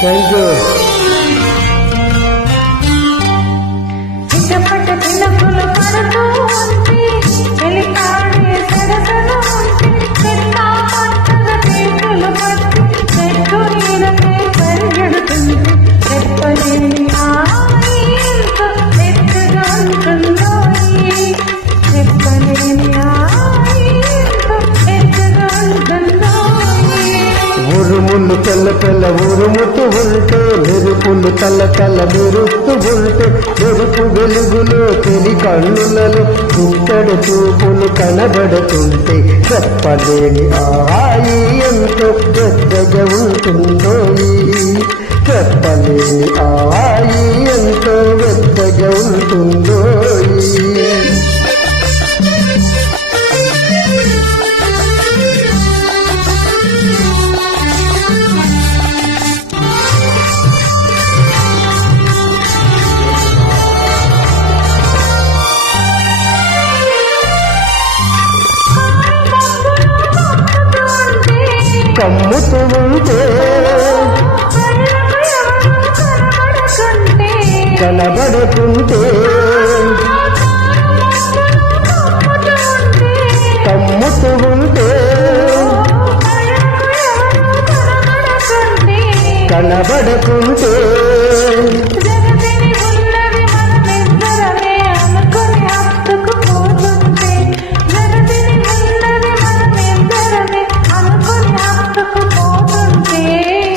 Thank you. ఉరుములు తెల్ల తెల్ల ఉరుముతూ ఉంటే, మెరుపులు తల్ల తల్ల మెరుస్తూ ఉంటే, మెరుపు వెలుగులో తెలి కన్నులలో ఇంతడు చూపులు కనబడుతుంటే, చెప్పలేని హాయి ఎంతో పెద్దగా ఉంటుందో, చెప్పలేని హాయి ఎంతో పెద్దగా ఉంటుందో. కమ్ముతూ ఉంటే కనబడుతుంటే, కమ్ముతూ ఉంటే కనబడుతుంటే,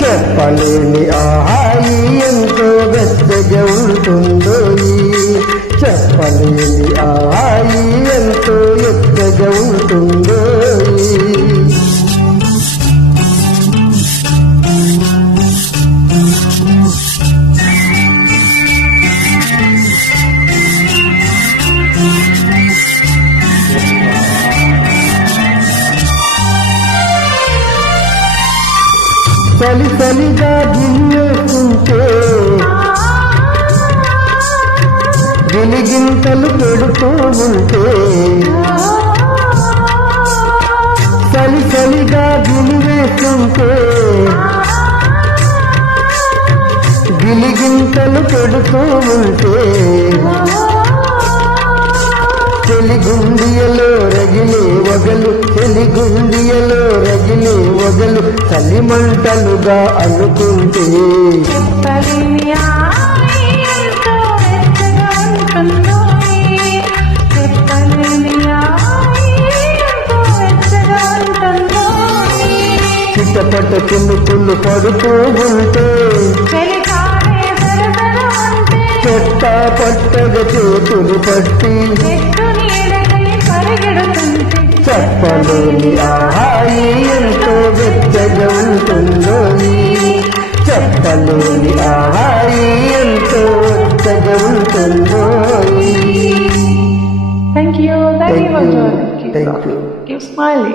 చెప్పలేని హాయి ఎంతో వెచ్చగా ఉంటుందో, చెప్పలేని హాయి ఎంతో వెచ్చగా ఉంటుందో. చలి చలిగా గిల్లేస్తుంటే, గిలిగింతలు పెడుతూ ఉంటే, చలి చలిగా గిలివేస్తుంటే, గిలిగింతలు పెడుతూ ఉంటే, చెలిగుండియలో రగిలే వగలు, చెలిగుండియలో రగిలే వగలు చలిమంటలుగా అనుకుంటే, చిట్టపట్ట చిన్నుకుళ్ళు పడుతూ ఉంటే, చెట్ట పట్టగా చేతులు పట్టి, చెప్పలేని హాయి ఎంతో వెచ్చగా ఉంటుందో, చెప్పలేని హాయి ఎంతో వెచ్చగా ఉంటుందో. Thank you. Thank you. Keep smiling.